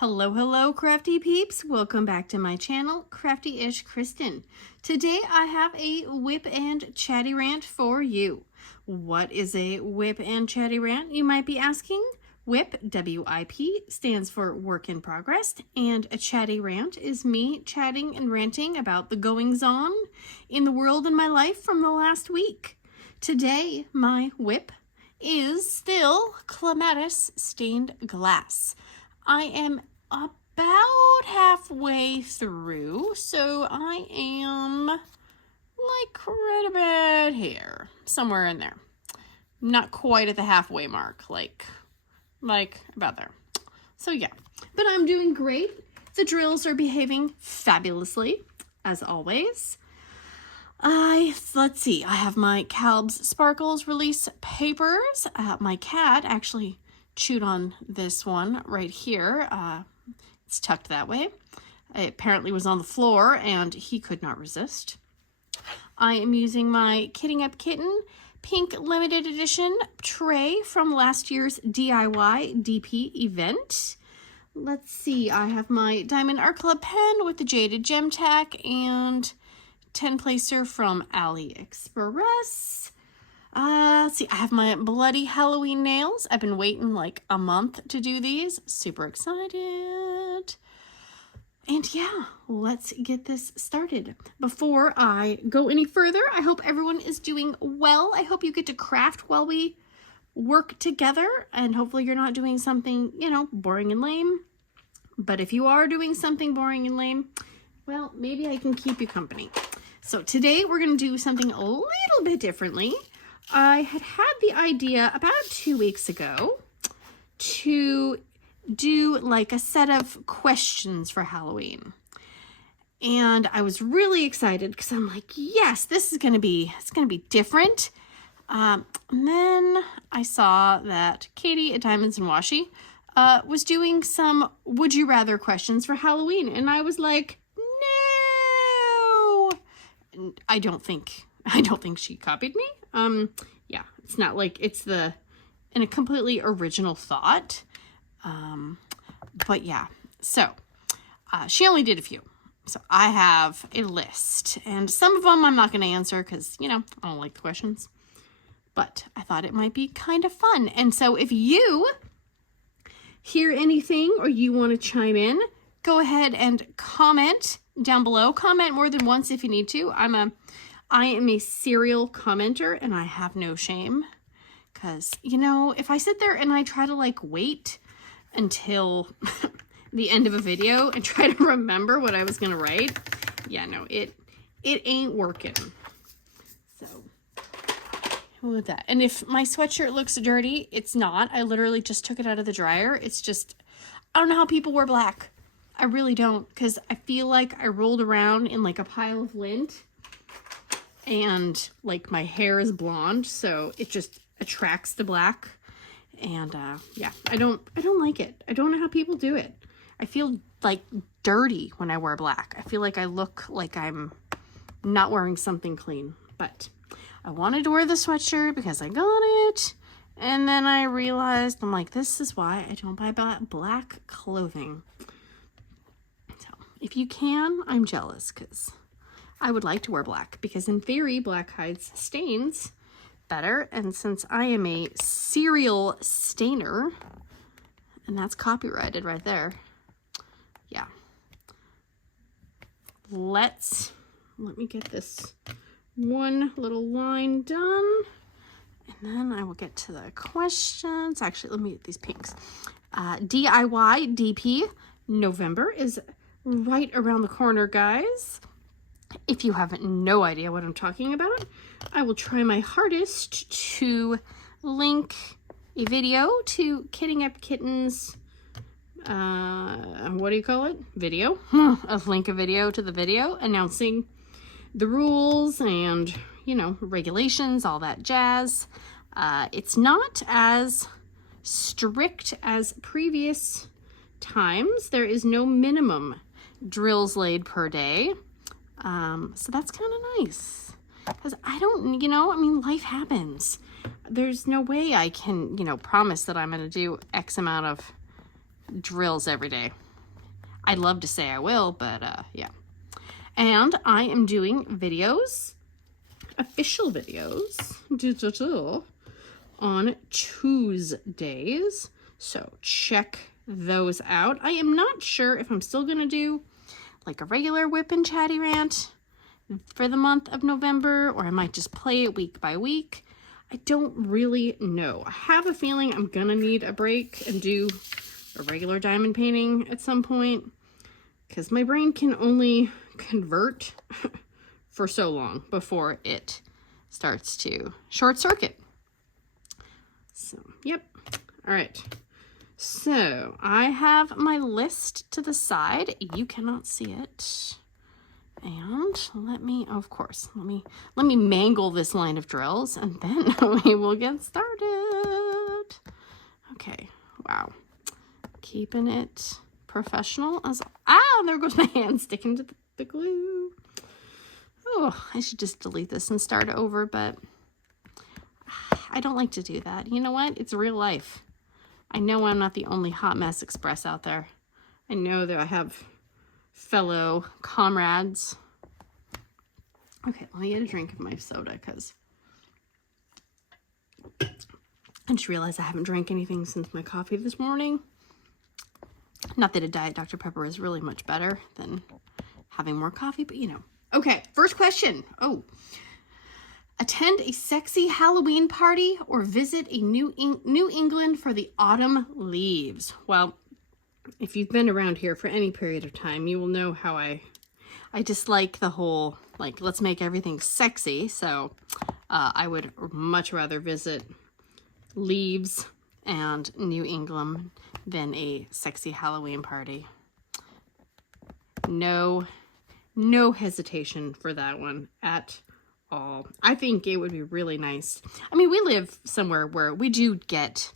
Hello, hello, crafty peeps. Welcome back to my channel, Crafty-ishKristyn. Today I have a WIP and chatty rant for you. What is a WIP and chatty rant, you might be asking? WIP, W-I-P, stands for work in progress, and a chatty rant is me chatting and ranting about the goings-on in the world and my life from the last week. Today, my WIP is still Clematis Stained Glass. I am about halfway through, so I am like right about here, somewhere in there. Not quite at the halfway mark, like about there. So yeah, but I'm doing great. The drills are behaving fabulously, as always. Let's see, I have my Calb's Sparkles release papers. My cat actually chewed on this one right here. It's tucked that way. It apparently was on the floor and he could not resist. I am using my Kitting Up Kitten pink limited edition tray from last year's DIY DP event. Let's see, I have my Diamond Art Club pen with the Jaded Gem Tac and 10 placer from AliExpress. Let's see, I have my bloody Halloween nails. I've been waiting like a month to do these. Super excited. And yeah, let's get this started. Before I go any further, I hope everyone is doing well. I hope you get to craft while we work together, and hopefully you're not doing something, you know, boring and lame. But if you are doing something boring and lame, well, maybe I can keep you company. So today we're going to do something a little bit differently. I had the idea about 2 weeks ago to do like a set of questions for Halloween. And I was really excited because I'm like, yes, this is going to be, it's going to be different. And then I saw that Katie at Diamonds and Washi was doing some would you rather questions for Halloween. And I was like, no. And I don't think she copied me. Yeah, it's not like it's in a completely original thought. But yeah, so, she only did a few. So I have a list, and some of them I'm not going to answer because, you know, I don't like the questions, but I thought it might be kind of fun. And so if you hear anything or you want to chime in, go ahead and comment down below. Comment more than once if you need to. I am a serial commenter, and I have no shame because, you know, if I sit there and I try to like wait until the end of a video and try to remember what I was going to write, yeah, no, it ain't working. So with that. And if my sweatshirt looks dirty, it's not. I literally just took it out of the dryer. It's just, I don't know how people wear black. I really don't, because I feel like I rolled around in like a pile of lint. And like my hair is blonde, so it just attracts the black. And yeah, I don't like it. I don't know how people do it. I feel like dirty when I wear black. I feel like I look like I'm not wearing something clean. But I wanted to wear the sweatshirt because I got it. And then I realized, I'm like, this is why I don't buy black clothing. So if you can, I'm jealous because I would like to wear black because in theory, black hides stains better. And since I am a serial stainer, and that's copyrighted right there. Yeah. Let me get this one little line done. And then I will get to the questions. Actually, let me get these pinks. DIY DP November is right around the corner, guys. If you have no idea what I'm talking about, I will try my hardest to link a video to Kitting Up Kitten's, what do you call it? Video? I'll link a video to the video announcing the rules and, you know, regulations, all that jazz. It's not as strict as previous times. There is no minimum drills laid per day. So that's kind of nice because I don't, you know, I mean, life happens. There's no way I can, you know, promise that I'm going to do X amount of drills every day. I'd love to say I will, but yeah. And I am doing videos, official videos, on Tuesdays. So check those out. I am not sure if I'm still going to do like a regular WIP and Chatty rant for the month of November, or I might just play it week by week. I don't really know. I have a feeling I'm going to need a break and do a regular diamond painting at some point, because my brain can only convert for so long before it starts to short circuit. So, yep. All right. So, I have my list to the side. You cannot see it. And let me, of course, let me mangle this line of drills, and then we will get started. Okay. Wow. Keeping it professional as, there goes my hand sticking to the glue. Oh, I should just delete this and start over, but I don't like to do that. You know what? It's real life. I know I'm not the only hot mess express out there. I know that I have fellow comrades. Okay, let me get a drink of my soda, because I just realized I haven't drank anything since my coffee this morning. Not that a Diet Dr. Pepper is really much better than having more coffee, but you know. Okay, first question. Oh, attend a sexy Halloween party or visit a New England for the autumn leaves. Well, if you've been around here for any period of time, you will know how I dislike the whole, like, let's make everything sexy. So I would much rather visit leaves and New England than a sexy Halloween party. No hesitation for that one at all. I think it would be really nice. I mean, we live somewhere where we do get,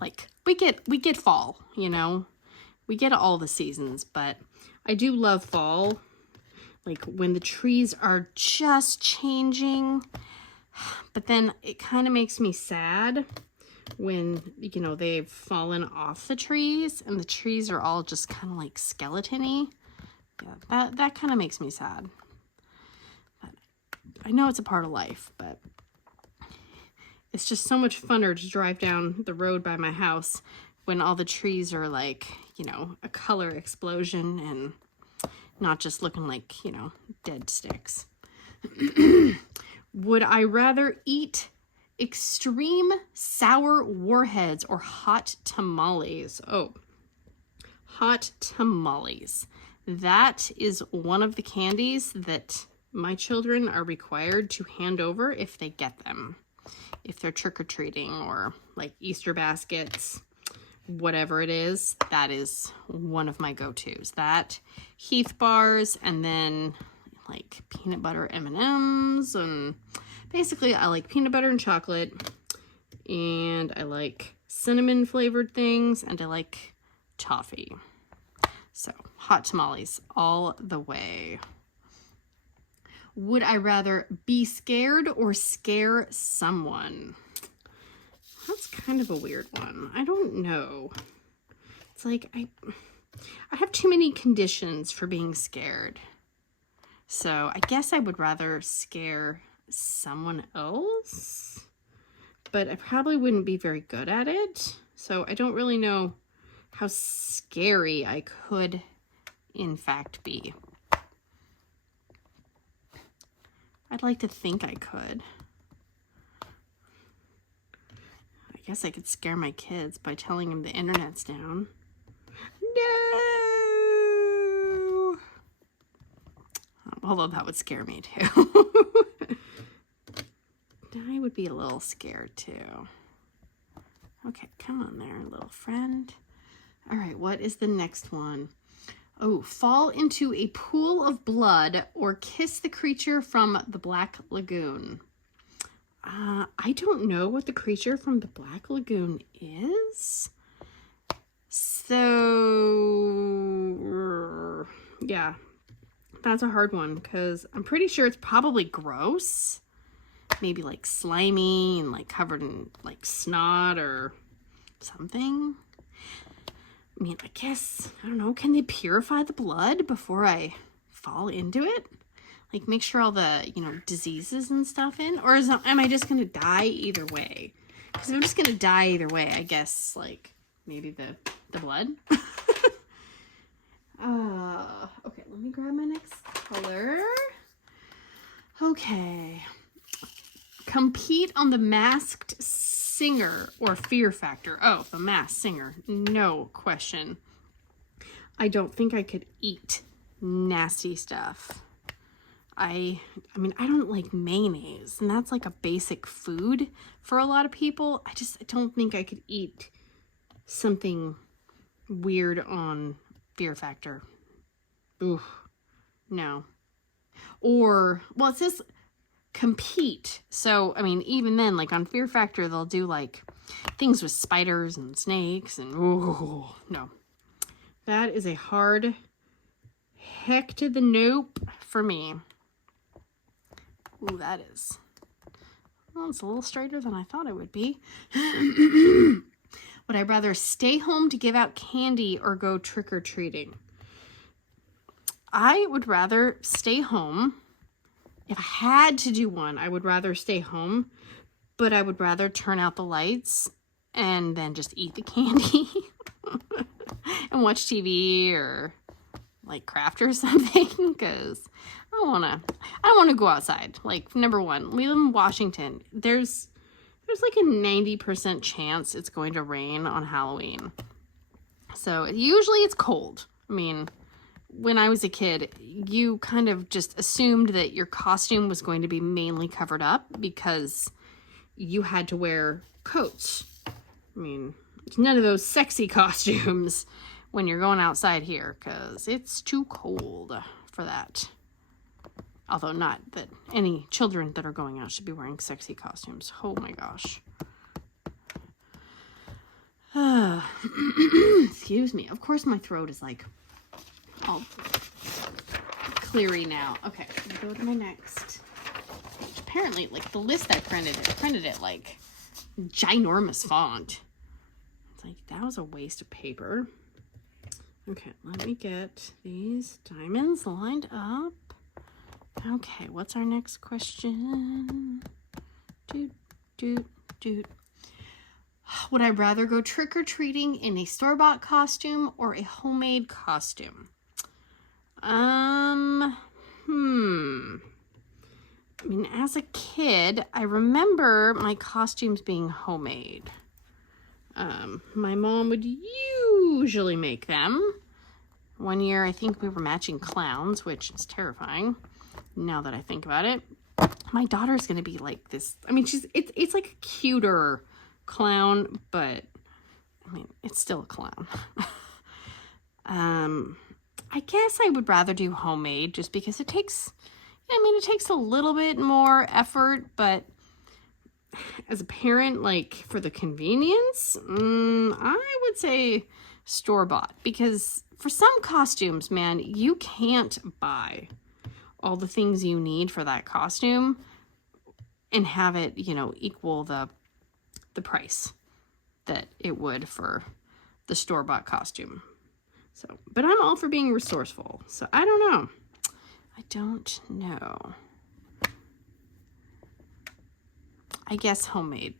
like, we get fall, you know, we get all the seasons, but I do love fall, like when the trees are just changing. But then it kind of makes me sad when, you know, they've fallen off the trees and the trees are all just kind of like skeleton-y. Yeah, that kind of makes me sad. But I know it's a part of life, but it's just so much funner to drive down the road by my house when all the trees are like, you know, a color explosion and not just looking like, you know, dead sticks. Would I rather eat extreme sour warheads or hot tamales? Oh, hot tamales. That is one of the candies that my children are required to hand over if they get them. If they're trick-or-treating or like Easter baskets, whatever it is, that is one of my go-tos. That, Heath bars, and then like peanut butter M&Ms, and basically I like peanut butter and chocolate, and I like cinnamon flavored things, and I like toffee. So hot tamales all the way. Would I rather be scared or scare someone? That's kind of a weird one. I don't know. It's like I have too many conditions for being scared. So I guess I would rather scare someone else, but I probably wouldn't be very good at it. So I don't really know how scary I could, in fact, be. I'd like to think I could. I guess I could scare my kids by telling them the internet's down. No! Although that would scare me too. I would be a little scared too. Okay, come on there, little friend. All right, what is the next one? Oh, fall into a pool of blood or kiss the creature from the Black Lagoon. I don't know what the creature from the Black Lagoon is. So, yeah, that's a hard one because I'm pretty sure it's probably gross. Maybe like slimy and like covered in like snot or something. I mean, I guess, I don't know, can they purify the blood before I fall into it? Like, make sure all the, you know, diseases and stuff in? Or am I just going to die either way? Because if I'm just going to die either way, I guess, like, maybe the blood. Okay, let me grab my next color. Okay. Compete on the Masked Singer or Fear Factor. Oh, the Masked Singer. No question. I don't think I could eat nasty stuff. I mean, I don't like mayonnaise, and that's like a basic food for a lot of people. I don't think I could eat something weird on Fear Factor. Ooh, no. Or, well, it says compete. So, I mean, even then, like on Fear Factor, they'll do like things with spiders and snakes and, ooh, no. That is a hard heck to the nope for me. Ooh, that is. Well, it's a little straighter than I thought it would be. Would I rather stay home to give out candy or go trick-or-treating? I would rather stay home. If I had to do one, I would rather stay home, but I would rather turn out the lights and then just eat the candy and watch TV or like craft or something, because I don't want to go outside. Like, number one, we live in Washington. There's like a 90% chance it's going to rain on Halloween. So usually it's cold. I mean, when I was a kid, you kind of just assumed that your costume was going to be mainly covered up because you had to wear coats. I mean, there's none of those sexy costumes when you're going outside here because it's too cold for that. Although not that any children that are going out should be wearing sexy costumes. Oh my gosh. Excuse me. Of course my throat is like all cleary now. Okay, I'm gonna go to my next. Which apparently, like the list I printed it like ginormous font. It's like, that was a waste of paper. Okay, let me get these diamonds lined up. Okay, what's our next question? Would I rather go trick-or-treating in a store-bought costume or a homemade costume? I mean, as a kid, I remember my costumes being homemade. My mom would usually make them. One year, I think we were matching clowns, which is terrifying now that I think about it. My daughter's going to be like this. I mean, it's like a cuter clown, but I mean, it's still a clown. I guess I would rather do homemade just because it takes a little bit more effort, but as a parent, like for the convenience, I would say store-bought, because for some costumes, man, you can't buy all the things you need for that costume and have it, you know, equal the price that it would for the store-bought costume. So, but I'm all for being resourceful. So I don't know. I guess homemade.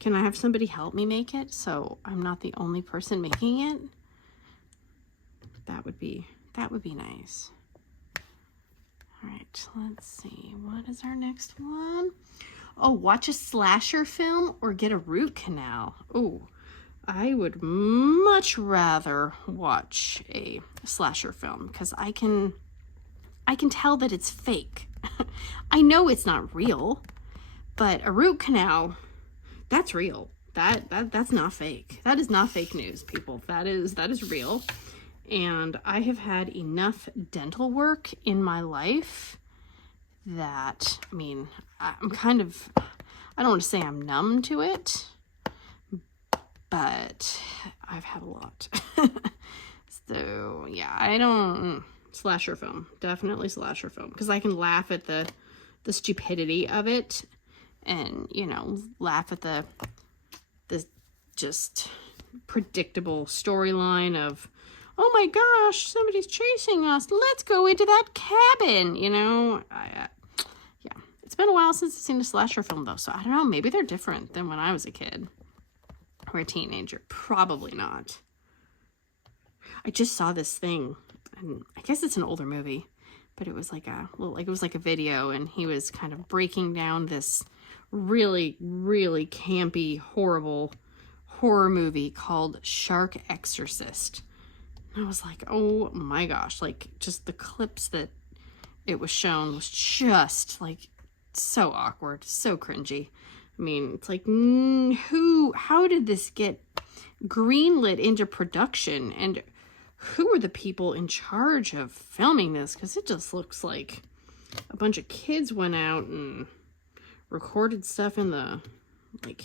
Can I have somebody help me make it so I'm not the only person making it? That would be nice. All right, let's see. What is our next one? Oh, watch a slasher film or get a root canal. Oh, I would much rather watch a slasher film because I can tell that it's fake. I know it's not real, but a root canal, that's real. That's not fake. That is not fake news, people. That is real. And I have had enough dental work in my life that, I mean, I don't want to say I'm numb to it, but I've had a lot. So yeah, slasher film, definitely slasher film, because I can laugh at the stupidity of it, and, you know, laugh at the just predictable storyline of, oh my gosh, somebody's chasing us. Let's go into that cabin. You know, yeah. It's been a while since I've seen a slasher film, though. So I don't know. Maybe they're different than when I was a kid or a teenager. Probably not. I just saw this thing, and I guess it's an older movie, but it was like it was like a video, and he was kind of breaking down this really, really campy, horrible horror movie called Shark Exorcist. And I was like, oh my gosh, like just the clips that it was shown was just like so awkward, so cringy. I mean, it's like, how did this get greenlit into production, and who are the people in charge of filming this? Because it just looks like a bunch of kids went out and recorded stuff in the, in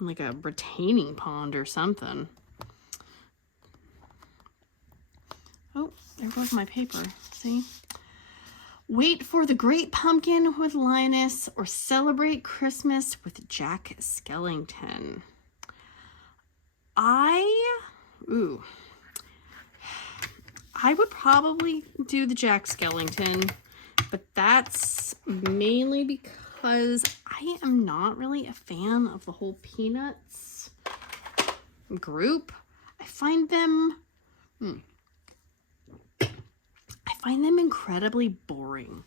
like a retaining pond or something. Oh, there goes my paper. See? Wait for the Great Pumpkin with Linus, or celebrate Christmas with Jack Skellington. I would probably do the Jack Skellington, but that's mainly because I am not really a fan of the whole Peanuts group. I find them incredibly boring.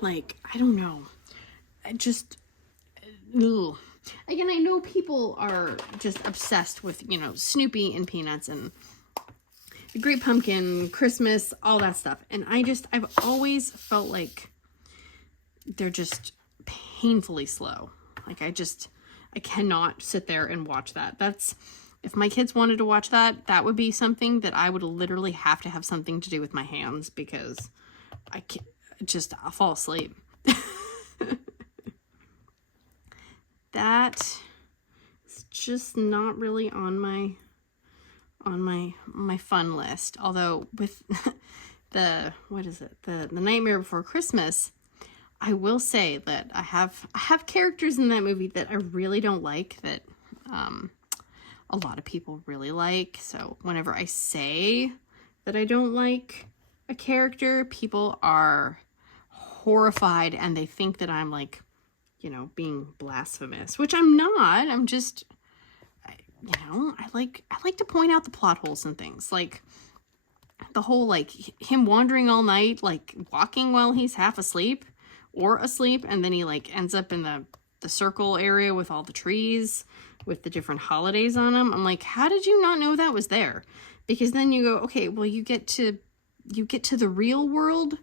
Like, I don't know. I just, ugh. Again, I know people are just obsessed with, you know, Snoopy and Peanuts and the Great Pumpkin, Christmas, all that stuff. And I've always felt like they're just painfully slow. Like, I cannot sit there and watch that. If my kids wanted to watch that, that would be something that I would literally have to have something to do with my hands, because I'll fall asleep. That is just not really on my fun list. Although with the Nightmare Before Christmas, I will say that I have characters in that movie that I really don't like, that a lot of people really like. So whenever I say that I don't like a character, people are horrified and they think that I'm like, you know, being blasphemous, which I'm not. I'm just, you know, I like to point out the plot holes and things, like the whole, like, him wandering all night, like walking while he's half asleep or asleep, and then he like ends up in the circle area with all the trees with the different holidays on them. I'm like, how did you not know that was there? Because then you go, okay, well, you get to the real world.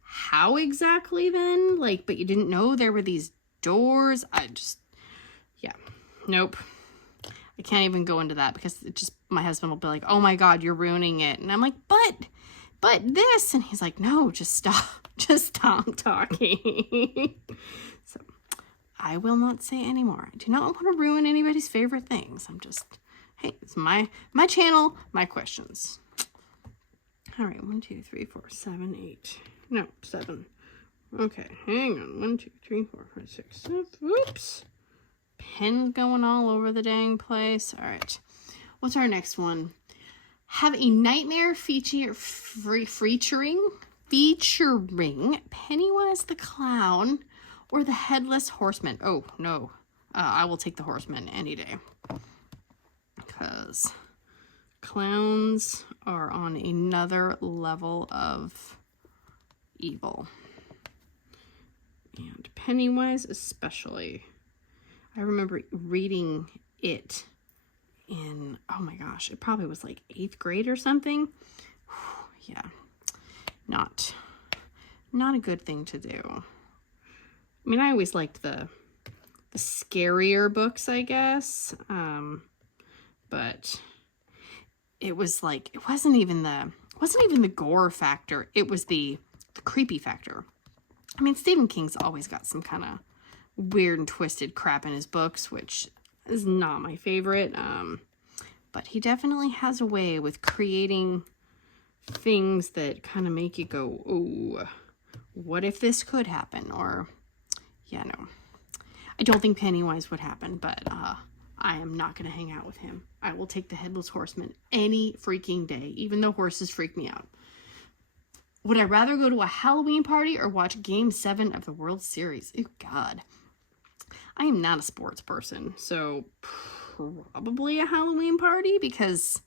How exactly then? Like, but you didn't know there were these doors. Yeah, nope. I can't even go into that, because my husband will be like, oh my God, you're ruining it. And I'm like, but this. And he's like, no, just stop talking. So I will not say anymore. I do not want to ruin anybody's favorite things. Hey, it's my channel, my questions. All right, 1, 2, 3, 4, 7, 8. No, 7. Okay, hang on. 1, 2, 3, 4, 5, 6, 7. Oops. Pen going all over the dang place. All right. What's our next one? Have a nightmare featuring Pennywise the Clown or the Headless Horseman. Oh, no. I will take the Horseman any day. Because clowns are on another level of evil. And Pennywise especially. I remember reading it in, oh my gosh, it probably was like 8th grade or something. Whew, yeah, not a good thing to do. I mean, I always liked the scarier books, I guess. But it was like, it wasn't even the gore factor. It was the creepy factor. I mean, Stephen King's always got some kind of weird and twisted crap in his books, which is not my favorite. But he definitely has a way with creating things that kind of make you go, oh, what if this could happen? Or, yeah, no. I don't think Pennywise would happen, but I am not going to hang out with him. I will take the Headless Horseman any freaking day, even though horses freak me out. Would I rather go to a Halloween party or watch Game 7 of the World Series? Oh, God. I am not a sports person, so probably a Halloween party, because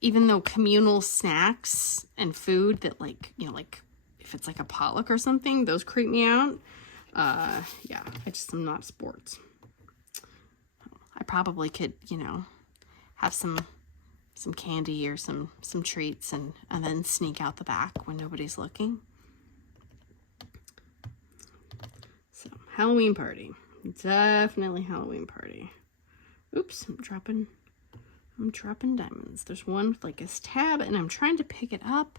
even though communal snacks and food that, like, you know, like if it's like a potluck or something, those creep me out. Yeah, I just am not sports. I probably could, you know, have some candy or some treats and then sneak out the back when nobody's looking. So, Halloween party. Definitely Halloween party. Oops, I'm dropping diamonds. There's one with like a tab, and I'm trying to pick it up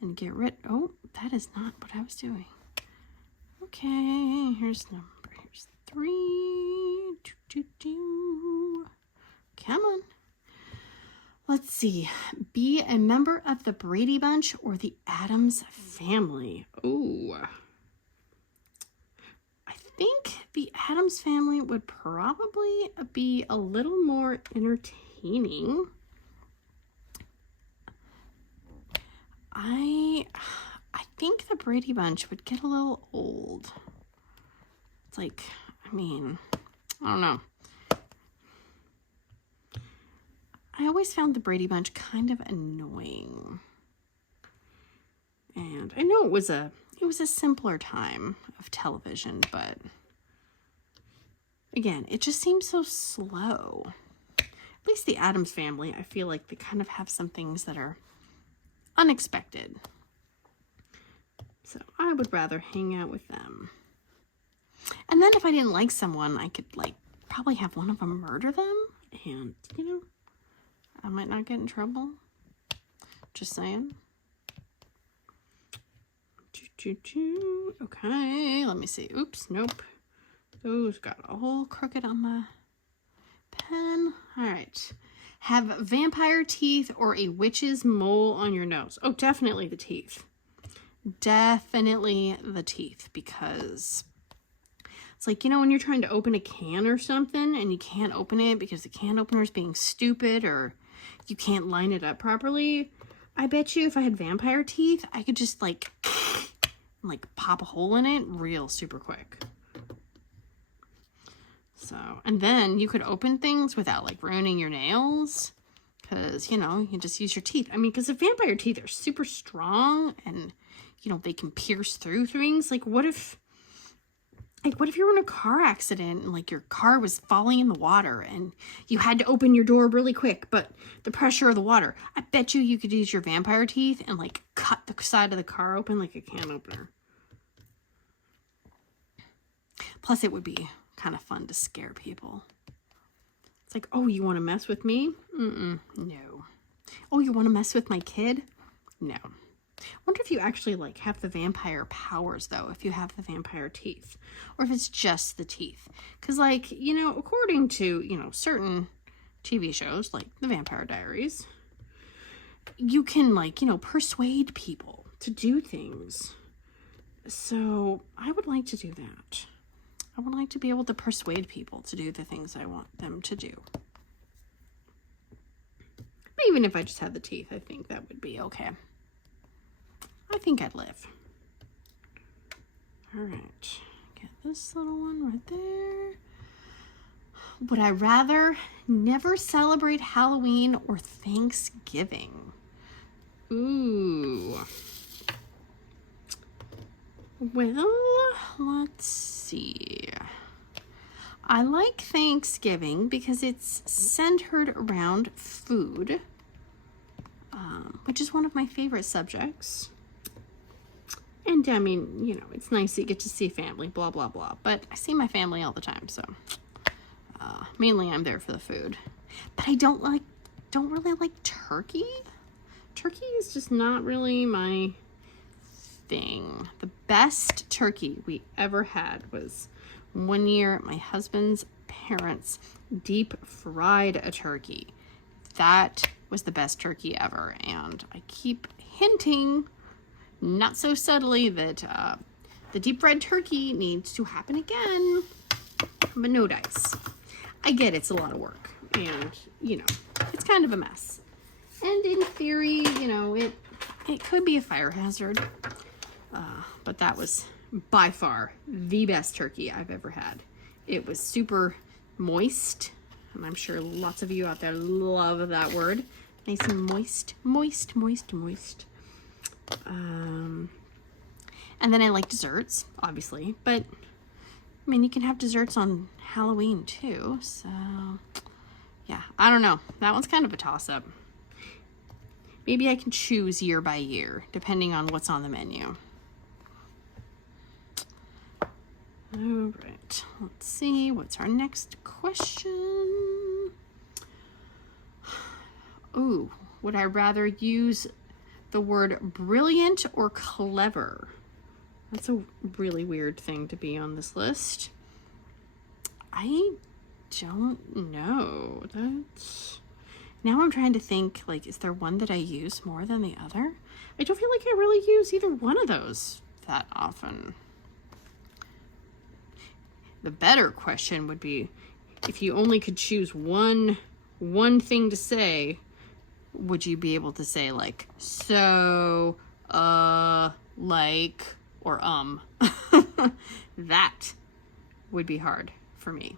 and get rid. Oh, that is not what I was doing. Okay, here's 3. Come on. Let's see. Be a member of the Brady Bunch or the Addams Family. Ooh. I think the Addams Family would probably be a little more entertaining. I think the Brady Bunch would get a little old. It's like, I mean, I don't know. I always found the Brady Bunch kind of annoying. And I know it was a simpler time of television, but again, it just seems so slow. At least the Addams Family, I feel like they kind of have some things that are unexpected. So I would rather hang out with them. And then if I didn't like someone, I could like probably have one of them murder them, and you know, I might not get in trouble. Just saying. Okay, let me see. Oops, nope. Those got all crooked on my pen. All right. Have vampire teeth or a witch's mole on your nose? Oh, definitely the teeth. Definitely the teeth, because it's like, you know, when you're trying to open a can or something and you can't open it because the can opener is being stupid or you can't line it up properly. I bet you if I had vampire teeth, I could just like pop a hole in it real super quick. So, and then you could open things without like ruining your nails, because, you know, you just use your teeth. I mean, because the vampire teeth are super strong and, you know, they can pierce through things. Like, what if you were in a car accident and like your car was falling in the water and you had to open your door really quick, but the pressure of the water, I bet you could use your vampire teeth and like cut the side of the car open like a can opener. Plus it would be kind of fun to scare people. It's like, oh, you want to mess with me? No. Oh, you want to mess with my kid? No. I wonder if you actually like have the vampire powers though, if you have the vampire teeth, or if it's just the teeth. Because like, you know, according to, you know, certain TV shows like The Vampire Diaries, you can like, you know, persuade people to do things. So I would like to do that. I would like to be able to persuade people to do the things I want them to do. Even if I just had the teeth, I think that would be okay. I think I'd live. All right. Get this little one right there. Would I rather never celebrate Halloween or Thanksgiving? Ooh. Well, let's see. I like Thanksgiving because it's centered around food, which is one of my favorite subjects. And I mean, you know, it's nice that you get to see family, blah, blah, blah. But I see my family all the time, so mainly I'm there for the food. But I don't really like turkey. Turkey is just not really my thing. The best turkey we ever had was one year my husband's parents deep fried a turkey. That was the best turkey ever. And I keep hinting, not so subtly, that the deep fried turkey needs to happen again. But no dice. I get it's a lot of work, and, you know, it's kind of a mess. And in theory, you know, it could be a fire hazard. But that was by far the best turkey I've ever had. It was super moist, and I'm sure lots of you out there love that word. Nice and moist, moist, moist, moist. And then I like desserts, obviously, but I mean, you can have desserts on Halloween too, so yeah, I don't know. That one's kind of a toss-up. Maybe I can choose year by year, depending on what's on the menu. All right, let's see, what's our next question? Ooh, would I rather use the word brilliant or clever? That's a really weird thing to be on this list. I don't know. Now I'm trying to think, like, is there one that I use more than the other? I don't feel like I really use either one of those that often. The better question would be, if you only could choose one thing to say, would you be able to say, like, so, like, or That would be hard for me.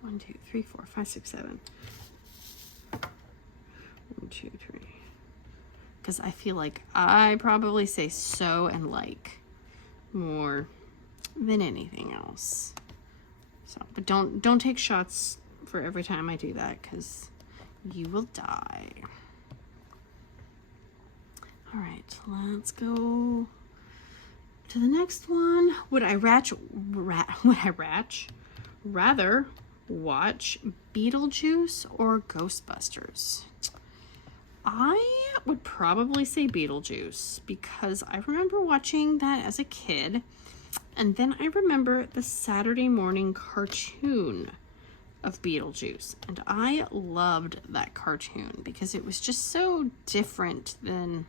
1, 2, 3, 4, 5, 6, 7. 1, 2, 3. Because I feel like I probably say so and like more than anything else. So, but don't take shots for every time I do that, because you will die. All right, let's go to the next one. Would I rather watch Beetlejuice or Ghostbusters? I would probably say Beetlejuice, because I remember watching that as a kid, and then I remember the Saturday morning cartoon of Beetlejuice, and I loved that cartoon because it was just so different than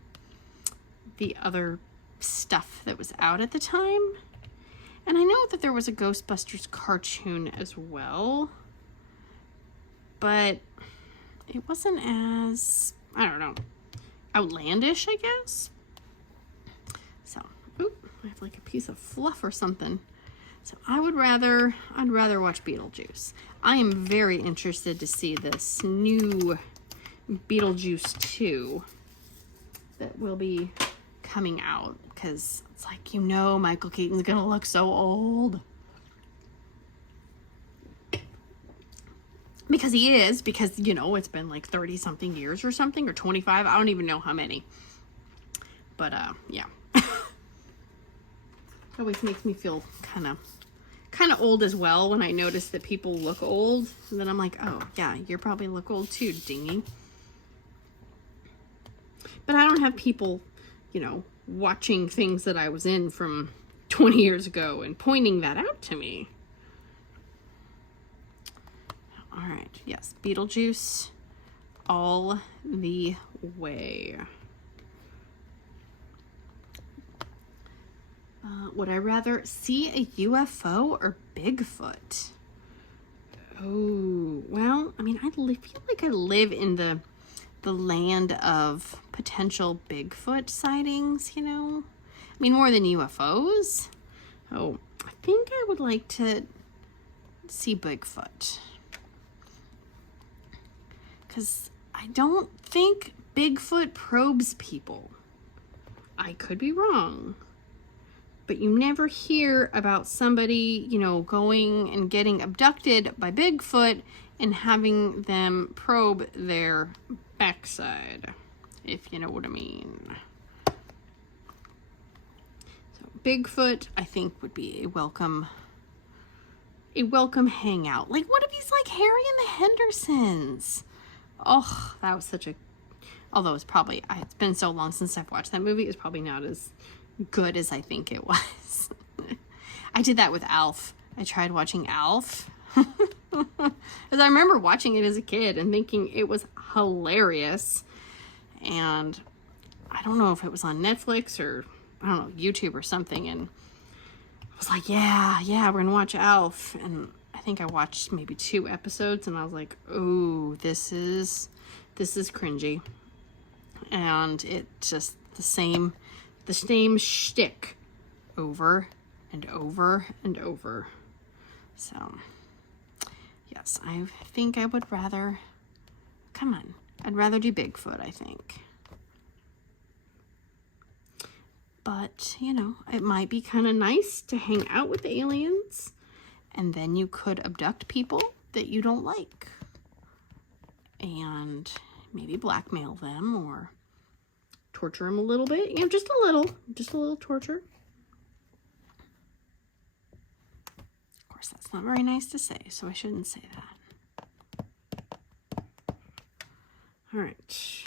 the other stuff that was out at the time. And I know that there was a Ghostbusters cartoon as well, but it wasn't as, I don't know, outlandish, I guess. So, I have like a piece of fluff or something. So I'd rather watch Beetlejuice. I am very interested to see this new Beetlejuice 2 that will be coming out, because it's like, you know, Michael Keaton's gonna look so old. Because he is, because, you know, it's been like 30 something years or something, or 25, I don't even know how many. But yeah. It always makes me feel kind of old as well when I notice that people look old, and then I'm like, oh yeah, you probably look old too, dingy. But I don't have people, you know, watching things that I was in from 20 years ago and pointing that out to me. All right, yes, Beetlejuice all the way. Would I rather see a UFO or Bigfoot? Oh, well, I mean, I feel like I live in the land of potential Bigfoot sightings, you know? I mean, more than UFOs. Oh, I think I would like to see Bigfoot. Because I don't think Bigfoot probes people. I could be wrong. But you never hear about somebody, you know, going and getting abducted by Bigfoot and having them probe their backside, if you know what I mean. So Bigfoot, I think, would be a welcome hangout. Like, what if he's like Harry and the Hendersons? Oh, that was such a, although it's been so long since I've watched that movie, it's probably not as good as I think it was. I did that with Alf. I tried watching Alf. Because I remember watching it as a kid and thinking it was hilarious. And I don't know if it was on Netflix or, I don't know, YouTube or something. And I was like, yeah, we're going to watch Alf. And I I think I watched maybe 2 episodes and I was like, oh, this is cringy. And it just the same shtick over and over and over. So yes, I think I would rather, come on, I'd rather do Bigfoot, I think. But, you know, it might be kind of nice to hang out with aliens, and then you could abduct people that you don't like and maybe blackmail them or torture them a little bit, you know, just a little torture. Of course, that's not very nice to say, so I shouldn't say that. All right.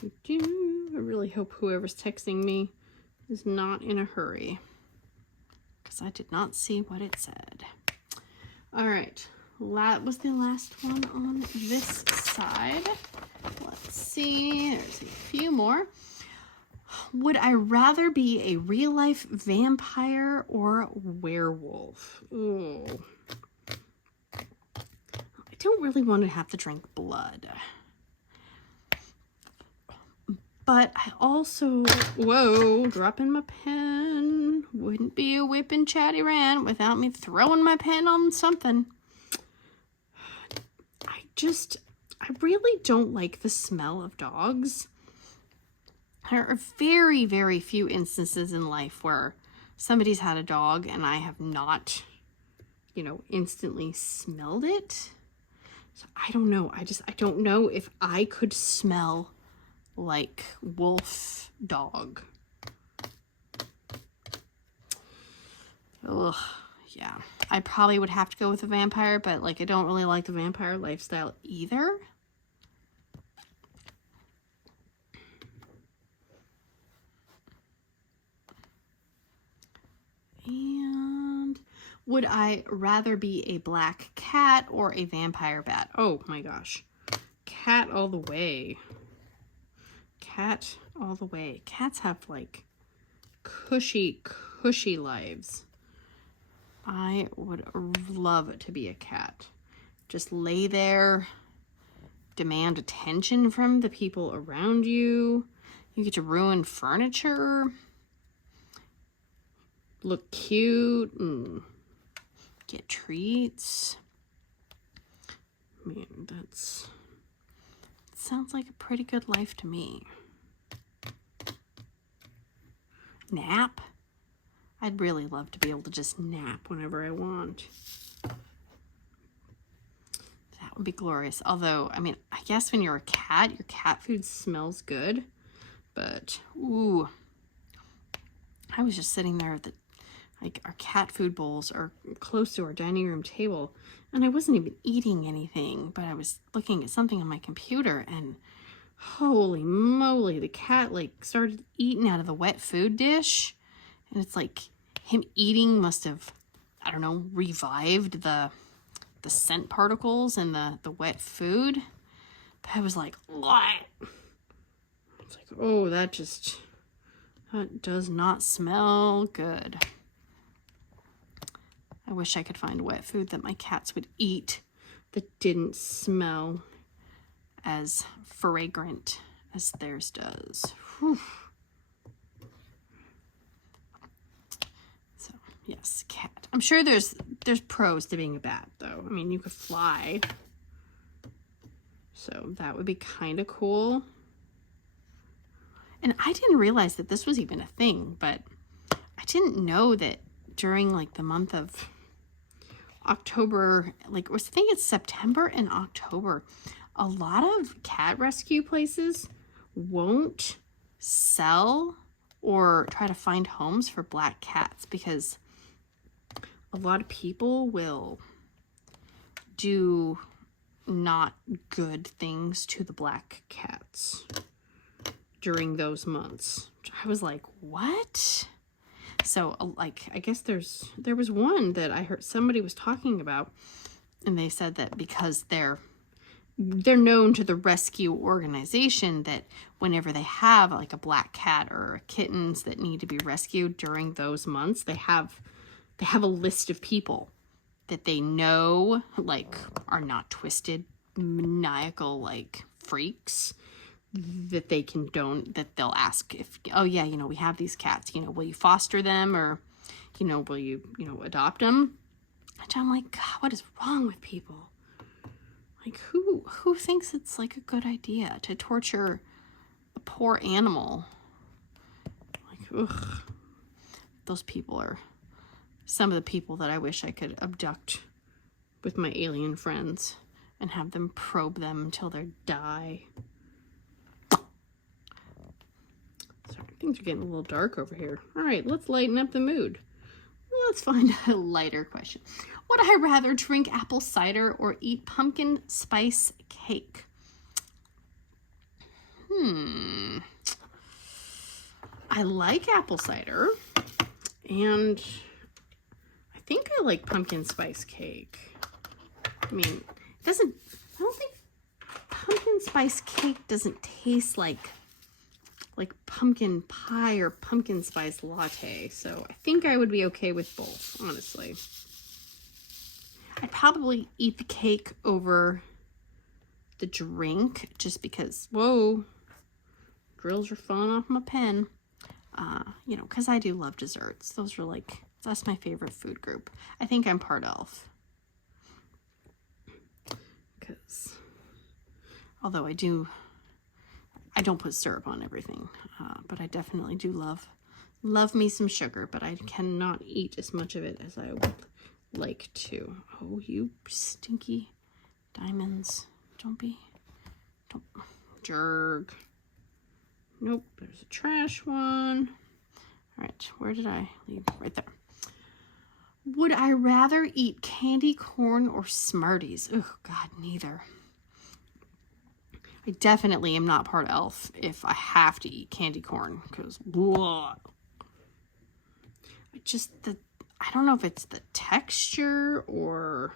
I really hope whoever's texting me is not in a hurry, because I did not see what it said. All right, that was the last one on this side. Let's see, there's a few more. Would I rather be a real-life vampire or werewolf? Ooh. I don't really want to have to drink blood. But I also, whoa, dropping my pen. Wouldn't be a WIP and Chatty Rant without me throwing my pen on something. I really don't like the smell of dogs. There are very, very few instances in life where somebody's had a dog and I have not, you know, instantly smelled it. So I don't know. I don't know if I could smell like wolf dog. Ugh, yeah. I probably would have to go with a vampire, but like I don't really like the vampire lifestyle either. And would I rather be a black cat or a vampire bat? Oh my gosh. Cat all the way. Cat all the way. Cats have like cushy lives. I would love to be a cat. Just lay there, demand attention from the people around you. You get to ruin furniture, look cute, and get treats. Man, sounds like a pretty good life to me. Nap? I'd really love to be able to just nap whenever I want. That would be glorious. Although, I mean, I guess when you're a cat, your cat food smells good. But, ooh. I was just sitting there at the, like, our cat food bowls are close to our dining room table. And I wasn't even eating anything. But I was looking at something on my computer and holy moly, the cat like started eating out of the wet food dish, and it's like him eating must have, I don't know, revived the scent particles in the wet food. But I was like, what? It's like, oh, that does not smell good. I wish I could find wet food that my cats would eat that didn't smell as fragrant as theirs does. Whew. So yes, cat. I'm sure there's pros to being a bat though. I mean, you could fly, so that would be kind of cool. And I didn't realize that this was even a thing, but I didn't know that during like the month of October, like I think it's September and October, a lot of cat rescue places won't sell or try to find homes for black cats because a lot of people will do not good things to the black cats during those months. I was like, what? So like, I guess there was one that I heard somebody was talking about, and they said that because they're known to the rescue organization that whenever they have like a black cat or kittens that need to be rescued during those months, they have a list of people that they know, like, are not twisted, maniacal, like, freaks, that they can that they'll ask if, oh yeah, you know, we have these cats, you know, will you foster them, or, you know, will you, you know, adopt them? And I'm like, God, what is wrong with people? Like, who thinks it's like a good idea to torture a poor animal? Like, ugh. Those people are some of the people that I wish I could abduct with my alien friends and have them probe them until they die. Sorry, things are getting a little dark over here. All right, let's lighten up the mood. Let's find a lighter question. Would I rather drink apple cider or eat pumpkin spice cake? I like apple cider, and I think I like pumpkin spice cake. I mean, I don't think pumpkin spice cake doesn't taste like pumpkin pie or pumpkin spice latte. So I think I would be okay with both, honestly. I'd probably eat the cake over the drink just because, whoa, drills are falling off my pen. You know, because I do love desserts. Those are like, that's my favorite food group. I think I'm part elf. Because, although I don't put syrup on everything, but I definitely do love me some sugar, but I cannot eat as much of it as I would like to. Oh, you stinky diamonds. Don't jerk. Nope, there's a trash one. All right, where did I leave? Right there. Would I rather eat candy corn or Smarties? Oh, God, neither. I definitely am not part elf if I have to eat candy corn, because I don't know if it's the texture or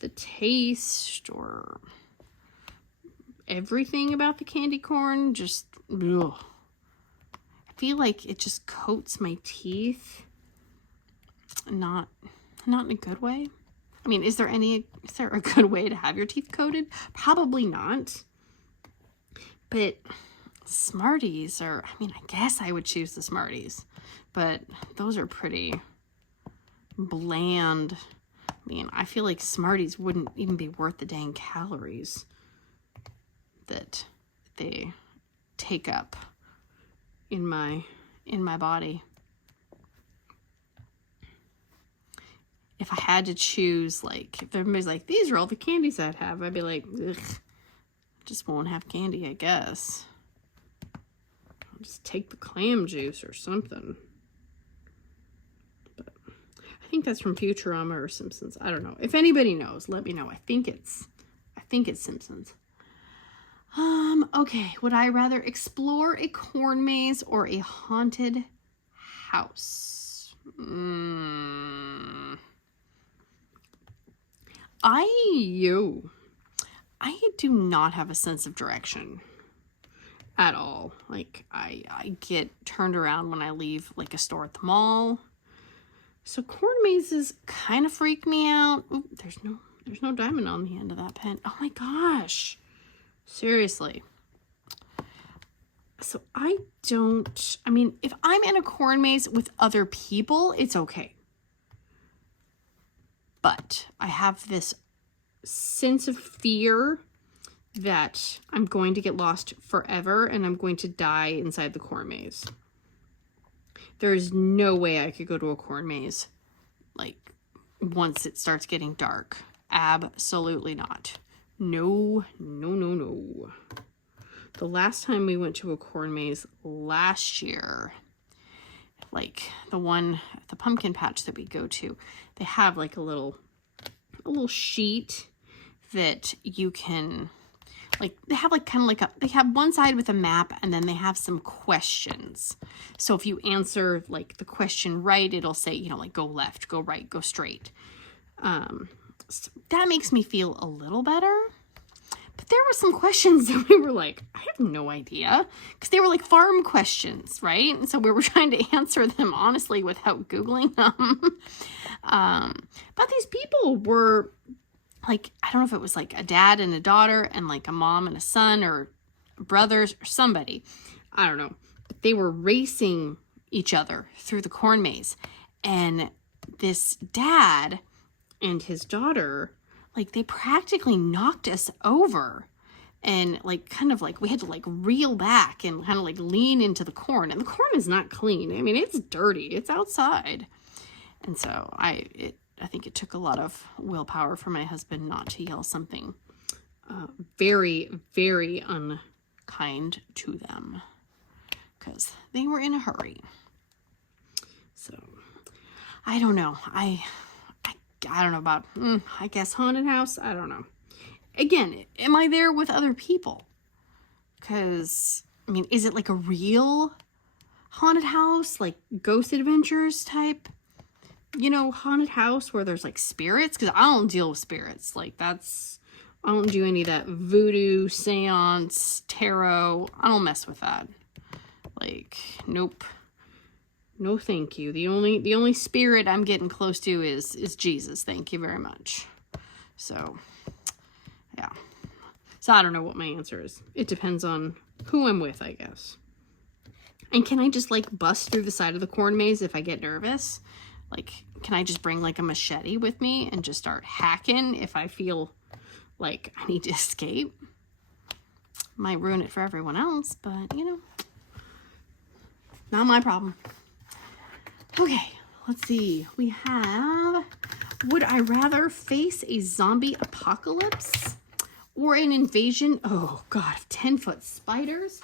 the taste or everything about the candy corn. Just, ugh. I feel like it just coats my teeth. Not in a good way. I mean, is there a good way to have your teeth coated? Probably not. But Smarties are, I mean, I guess I would choose the Smarties, but those are pretty bland. I mean, I feel like Smarties wouldn't even be worth the dang calories that they take up in my body. If I had to choose, like, if everybody's like, these are all the candies I'd have, I'd be like, ugh, just won't have candy, I guess. I'll just take the clam juice or something. But I think that's from Futurama or Simpsons. I don't know. If anybody knows, let me know. I think it's Simpsons. Okay. Would I rather explore a corn maze or a haunted house? I do not have a sense of direction at all. Like, I get turned around when I leave, like, a store at the mall. So corn mazes kind of freak me out. Ooh, there's no diamond on the end of that pen. Oh my gosh. Seriously. So I mean, if I'm in a corn maze with other people, it's okay. But I have this sense of fear that I'm going to get lost forever and I'm going to die inside the corn maze. There is no way I could go to a corn maze, like, once it starts getting dark. Absolutely not. No. The last time we went to a corn maze last year, like the pumpkin patch that we go to, they have like a little sheet that you can, like, they have like kind of like they have one side with a map and then they have some questions. So if you answer like the question right, it'll say, you know, like, go left, go right, go straight. So that makes me feel a little better. But there were some questions that we were like, I have no idea. Because they were like farm questions, right? And so we were trying to answer them honestly without Googling them. But these people were like, I don't know if it was like a dad and a daughter and like a mom and a son or brothers or somebody. I don't know. They were racing each other through the corn maze. And this dad and his daughter, like, they practically knocked us over. And like, kind of like, we had to like reel back and kind of like lean into the corn. And the corn is not clean. I mean, it's dirty. It's outside. And so I think it took a lot of willpower for my husband not to yell something very, very unkind to them. Because they were in a hurry. So, I don't know. I don't know about, I guess haunted house. I don't know. Again, am I there with other people? Because, I mean, is it like a real haunted house? Like Ghost Adventures type? You know, haunted house where there's like spirits? Because I don't deal with spirits. Like I don't do any of that voodoo, seance, tarot. I don't mess with that. Like, nope. No, thank you. The only spirit I'm getting close to is Jesus. Thank you very much. So, yeah. So I don't know what my answer is. It depends on who I'm with, I guess. And can I just like bust through the side of the corn maze if I get nervous? Like, can I just bring like a machete with me and just start hacking if I feel like I need to escape? Might ruin it for everyone else, but you know, not my problem. Okay, let's see. We have, would I rather face a zombie apocalypse or an invasion? Oh God, of 10-foot spiders?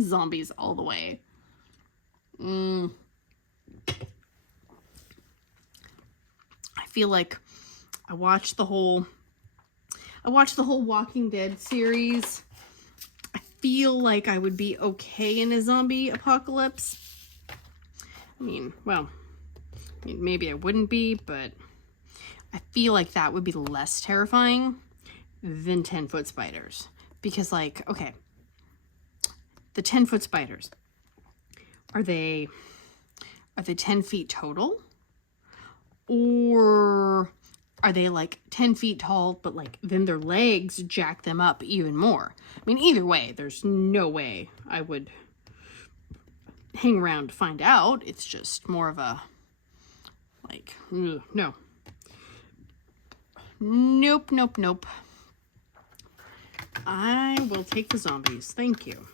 Zombies all the way. I feel like I watched the whole Walking Dead series. I feel like I would be okay in a zombie apocalypse. I mean, well, maybe I wouldn't be, but I feel like that would be less terrifying than 10-foot spiders. Because, like, okay, the 10-foot spiders, are they 10 feet total? Or are they like 10 feet tall, but like then their legs jack them up even more? I mean, either way, there's no way I would hang around to find out. It's just more of a like, no. Nope. I will take the zombies. Thank you.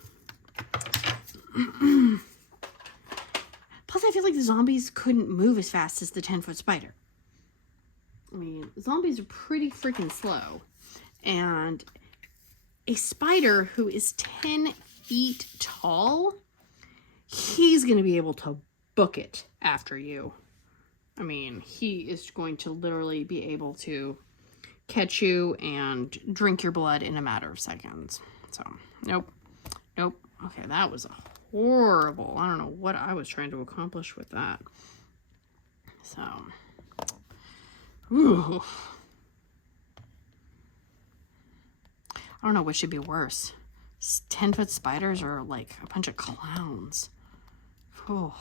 Plus, I feel like the zombies couldn't move as fast as the 10-foot spider. I mean, zombies are pretty freaking slow. And a spider who is 10 feet tall, he's going to be able to book it after you. I mean, he is going to literally be able to catch you and drink your blood in a matter of seconds. So, nope. Okay, that was horrible. I don't know what I was trying to accomplish with that. So, ooh. I don't know what should be worse. 10-foot spiders or like a bunch of clowns. Oh.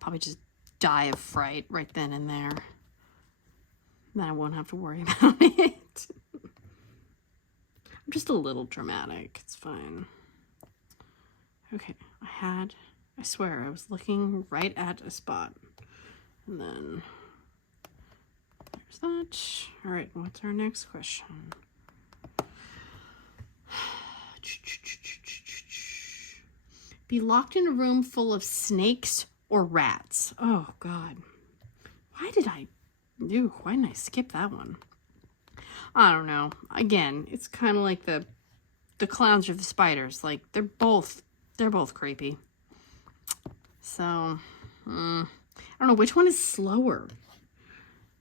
Probably just die of fright right then and there. Then I won't have to worry about it. I'm just a little dramatic. It's fine. Okay, I swear, I was looking right at a spot. And then, there's that. All right, what's our next question? Be locked in a room full of snakes or rats. Oh, God. Why didn't I skip that one? I don't know. Again, it's kind of like the clowns or the spiders. Like, they're both creepy. So, I don't know. Which one is slower?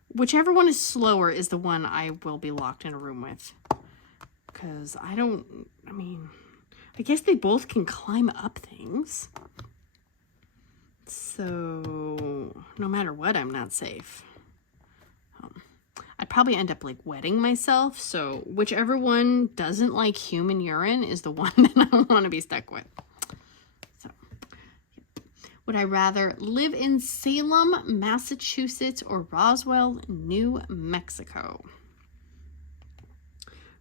Whichever one is slower is the one I will be locked in a room with. Because I guess they both can climb up things. So, no matter what, I'm not safe. I'd probably end up like wetting myself. So whichever one doesn't like human urine is the one that I want to be stuck with. So would I rather live in Salem, Massachusetts, or Roswell, New Mexico?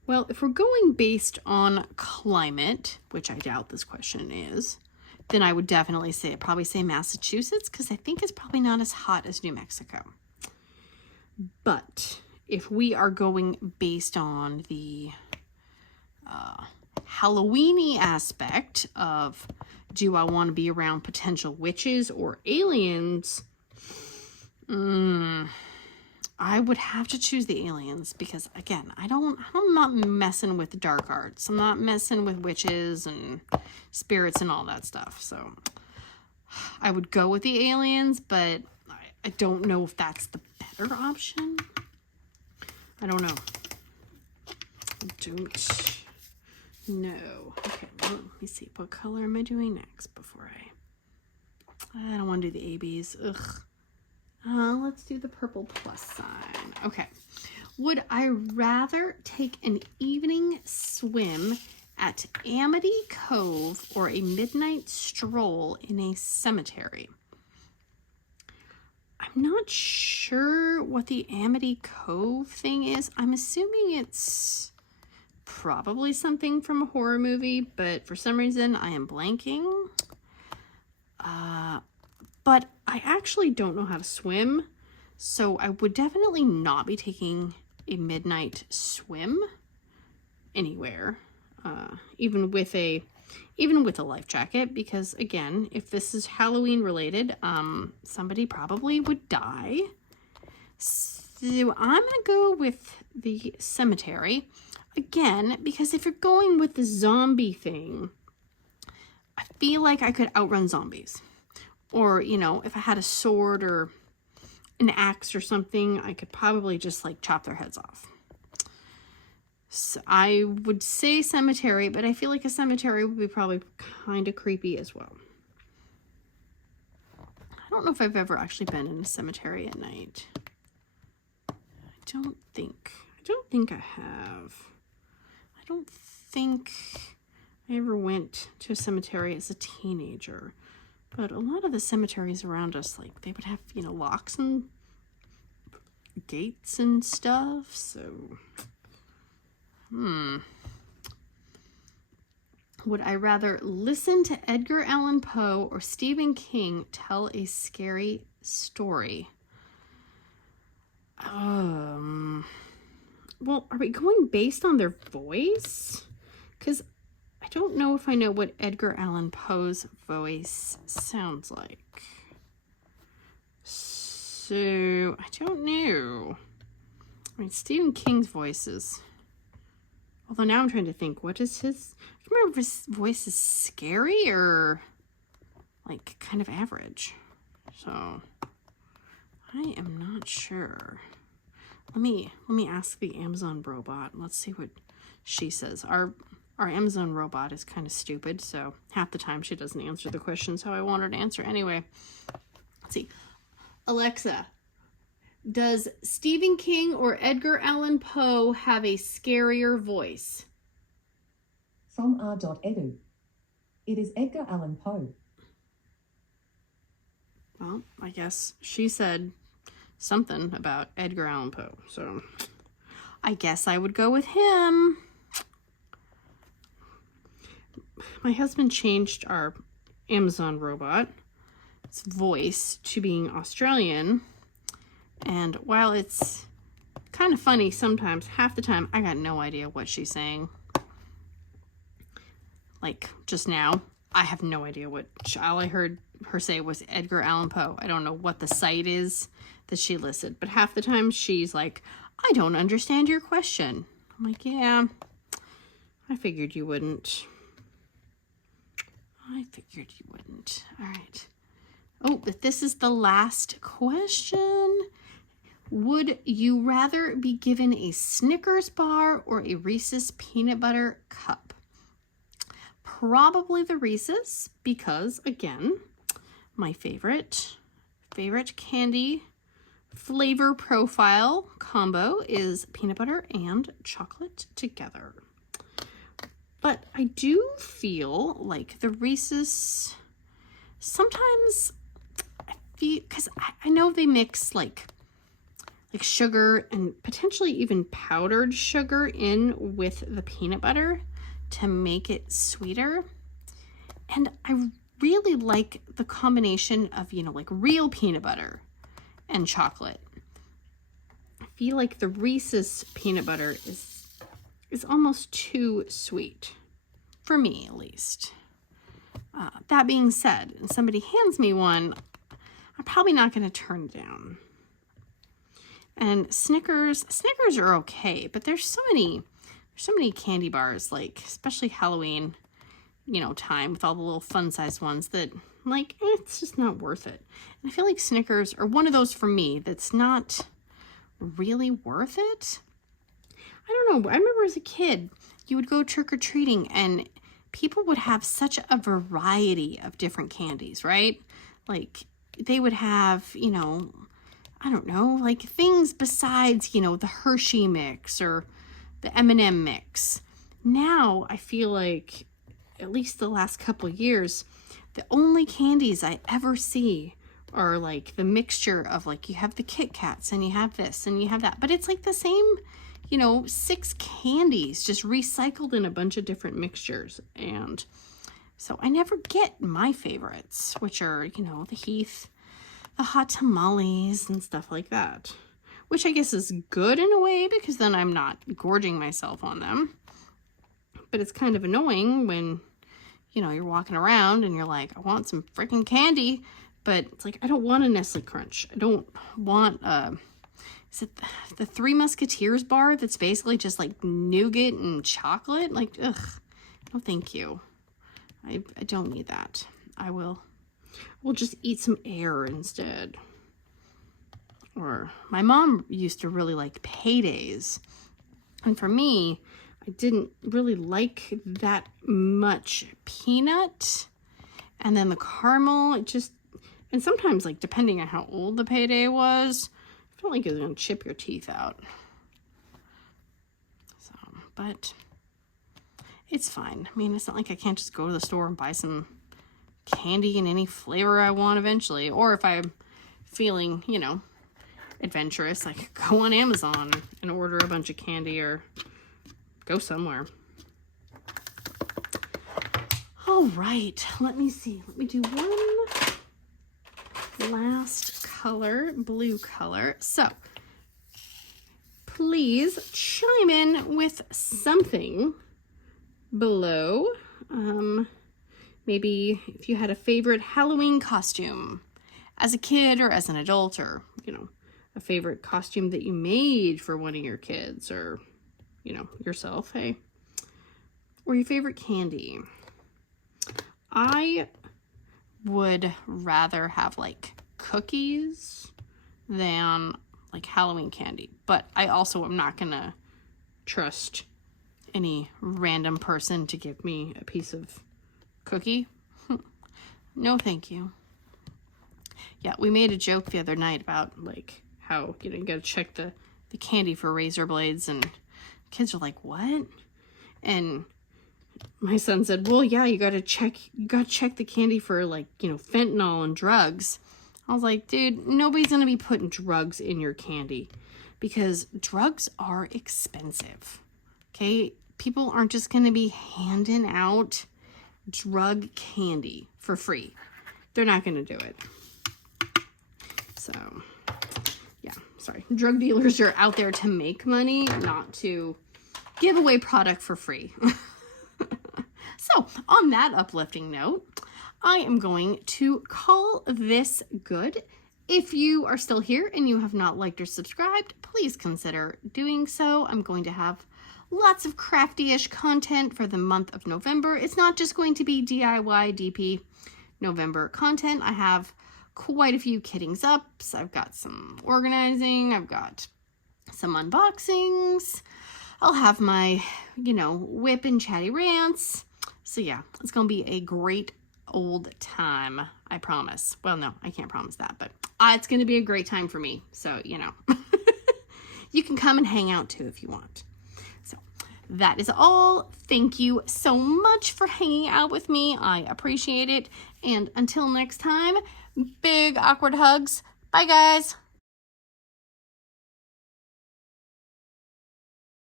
Well, if we're going based on climate, which I doubt this question is, then I would definitely probably say Massachusetts, because I think it's probably not as hot as New Mexico. But if we are going based on the Halloween-y aspect of, do I want to be around potential witches or aliens? I would have to choose the aliens because, again, I'm not messing with the dark arts. I'm not messing with witches and spirits and all that stuff. So I would go with the aliens, but I don't know if that's the better option. I don't know. I don't know. Okay, let me see. What color am I doing next before I don't want to do the ABs. Ugh. Let's do the purple plus sign. Okay. Would I rather take an evening swim at Amity Cove or a midnight stroll in a cemetery? I'm not sure what the Amity Cove thing is. I'm assuming it's probably something from a horror movie, but for some reason I am blanking. But I actually don't know how to swim, so I would definitely not be taking a midnight swim anywhere, even with a life jacket, because again, if this is Halloween related, somebody probably would die. So I'm gonna go with the cemetery again, because if you're going with the zombie thing, I feel like I could outrun zombies. Or, you know, if I had a sword or an axe or something, I could probably just like chop their heads off. So I would say cemetery, but I feel like a cemetery would be probably kind of creepy as well. I don't know if I've ever actually been in a cemetery at night. I don't think I have. I don't think I ever went to a cemetery as a teenager. But a lot of the cemeteries around us, like, they would have, you know, locks and gates and stuff, so, Would I rather listen to Edgar Allan Poe or Stephen King tell a scary story? Well, are we going based on their voice? Because I don't know if I know what Edgar Allan Poe's voice sounds like. So, I don't know. I mean, Stephen King's voice is... Although now I'm trying to think, what is his... I can't remember if his voice is scary or, like, kind of average. So, I am not sure. Let me ask the Amazon robot. Let's see what she says. Our Amazon robot is kind of stupid, so half the time she doesn't answer the questions how I want her to answer anyway. Let's see. Alexa, does Stephen King or Edgar Allan Poe have a scarier voice? From r.edu. It is Edgar Allan Poe. Well, I guess she said something about Edgar Allan Poe, so I guess I would go with him. My husband changed our Amazon robot's voice to being Australian, and while it's kind of funny sometimes, half the time I got no idea what she's saying. Like just now, I have no idea what all I heard her say was Edgar Allan Poe. I don't know what the site is that she listed, but half the time she's like, I don't understand your question. I'm like, yeah, I figured you wouldn't. All right. Oh, but this is the last question. Would you rather be given a Snickers bar or a Reese's peanut butter cup? Probably the Reese's, because again, my favorite candy flavor profile combo is peanut butter and chocolate together. But I do feel like the Reese's, sometimes I feel, because I know they mix like sugar and potentially even powdered sugar in with the peanut butter to make it sweeter. And I really like the combination of, you know, like real peanut butter and chocolate. I feel like the Reese's peanut butter is almost too sweet, for me at least. That being said, and somebody hands me one, I'm probably not going to turn it down. And Snickers are okay, but there's so many candy bars, like especially Halloween, you know, time with all the little fun size ones that like, it's just not worth it. And I feel like Snickers are one of those for me that's not really worth it. I don't know. I remember as a kid, you would go trick-or-treating and people would have such a variety of different candies, right? Like they would have, you know, I don't know, like things besides, you know, the Hershey mix or the M&M mix. Now I feel like, at least the last couple years, the only candies I ever see are like the mixture of like, you have the Kit Kats and you have this and you have that, but it's like the same, you know, 6 candies just recycled in a bunch of different mixtures. And so I never get my favorites, which are, you know, the Heath, the hot tamales and stuff like that, which I guess is good in a way because then I'm not gorging myself on them. But it's kind of annoying when, you know, you're walking around and you're like, I want some freaking candy, but it's like, I don't want a Nestle Crunch. I don't want is it the Three Musketeers bar that's basically just like nougat and chocolate? Like, ugh, no thank you. I don't need that. We'll just eat some air instead. Or my mom used to really like Paydays. And for me, I didn't really like that much peanut. And then the caramel, it just, and sometimes like depending on how old the Payday was, I felt like it was going to chip your teeth out. So, but it's fine. I mean, it's not like I can't just go to the store and buy some candy in any flavor I want eventually. Or if I'm feeling, you know, adventurous, I could go on Amazon and order a bunch of candy or go somewhere. All right, let me see. Let me do one last color, blue color. So please chime in with something below. Maybe if you had a favorite Halloween costume as a kid or as an adult, or, you know, a favorite costume that you made for one of your kids or, you know, yourself, hey, or your favorite candy. I would rather have like cookies than like Halloween candy, but I also am not gonna trust any random person to give me a piece of cookie. No thank you. Yeah, we made a joke the other night about like how, you know, you gotta check the candy for razor blades, and kids are like, what? And my son said, well, yeah, you gotta check the candy for like, you know, fentanyl and drugs. I was like, dude, nobody's gonna be putting drugs in your candy because drugs are expensive. Okay? People aren't just gonna be handing out drug candy for free. They're not gonna do it. So, yeah, sorry. Drug dealers are out there to make money, not to give away product for free. So, on that uplifting note, I am going to call this good. If you are still here and you have not liked or subscribed, please consider doing so. I'm going to have lots of crafty-ish content for the month of November. It's not just going to be DIY DP November content. I have quite a few kittings ups. I've got some organizing. I've got some unboxings. I'll have my, you know, WIP and Chatty rants. So yeah, it's going to be a great old time, I promise. Well, no, I can't promise that, but It's going to be a great time for me. So, you know, you can come and hang out too if you want. So that is all. Thank you so much for hanging out with me. I appreciate it. And until next time, big awkward hugs. Bye, guys.